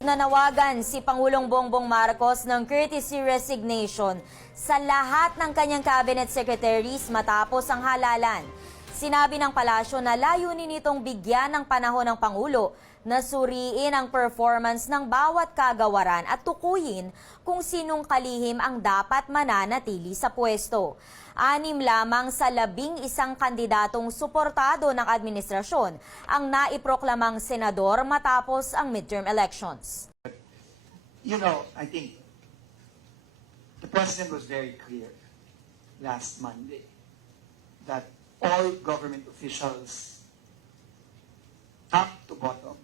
Nanawagan si Pangulong Bongbong Marcos ng courtesy resignation sa lahat ng kanyang cabinet secretaries matapos ang halalan. Sinabi ng palasyo na layunin nitong bigyan ng panahon ng Pangulo na suriin ang performance ng bawat kagawaran at tukuyin kung sinong kalihim ang dapat mananatili sa pwesto. 6 lamang sa 11 kandidatong suportado ng administrasyon ang naiproklamang senador matapos ang midterm elections. You know, I think the President was very clear last Monday that all government officials, top to bottom,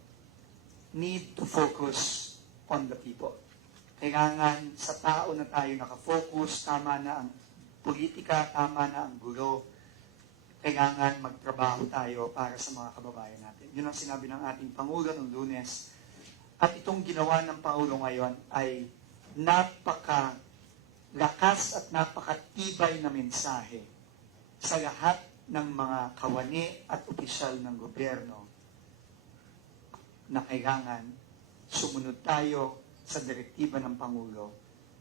need to focus on the people. Kailangan sa tao na tayo nakafocus, tama na ang politika, tama na ang gulo. Kailangan magtrabaho tayo para sa mga kababayan natin. Yun ang sinabi ng ating Pangulo noong Lunes. At itong ginawa ng Pangulo ngayon ay napakalakas at napakatibay na mensahe sa lahat ng mga kawani at opisyal ng gobyerno na kailangan sumunod tayo sa direktiba ng Pangulo.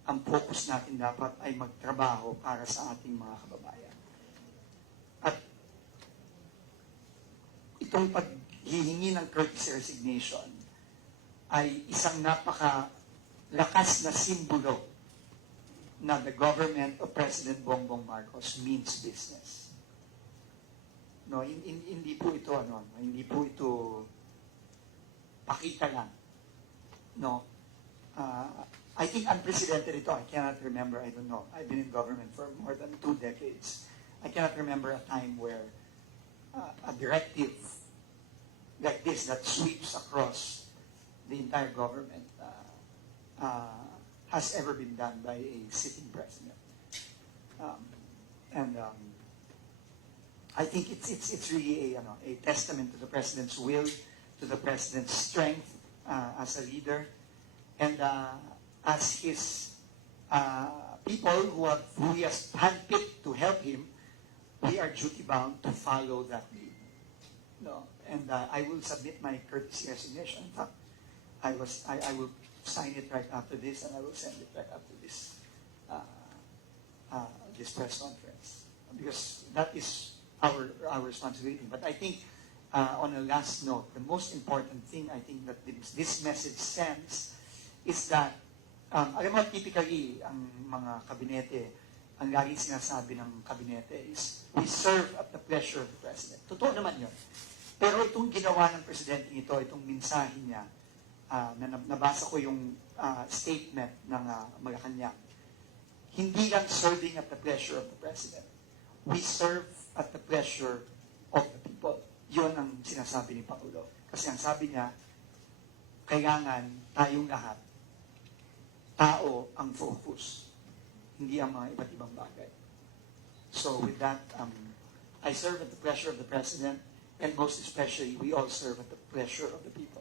Ang focus natin dapat ay magtrabaho para sa ating mga kababayan. At itong paghihingi ng courtesy resignation ay isang napakalakas na simbolo na the government of President Bongbong Marcos means business. No, hindi po ito pakita lang. No. I think unprecedented ito. I cannot remember, I don't know. I've been in government for more than 2 decades. I cannot remember a time where a directive like this that sweeps across the entire government has ever been done by a sitting president. I think it's really a testament to the president's will, to the president's strength as a leader, and as his people who he has handpicked to help him, we are duty-bound to follow that lead. No, and I will submit my courtesy resignation. In fact, I will sign it right after this, and I will send it right after this this press conference, because that is our responsibility. But I think on a last note, the most important thing I think that this message sends is that alam mo, typically, ang mga kabinete, ang laging sinasabi ng kabinete is, we serve at the pleasure of the President. Totoo naman yun. Pero itong ginawa ng Presidente ito, itong mensahe niya, nabasa ko yung statement ng Malacanang, hindi lang serving at the pleasure of the President. We serve at the pleasure of the people. Yun ang sinasabi ni Pangulo. Kasi ang sabi niya, kailangan tayong lahat, tao ang focus, hindi ang mga iba't ibang bagay. So with that, I serve at the pleasure of the President, and most especially, we all serve at the pleasure of the people.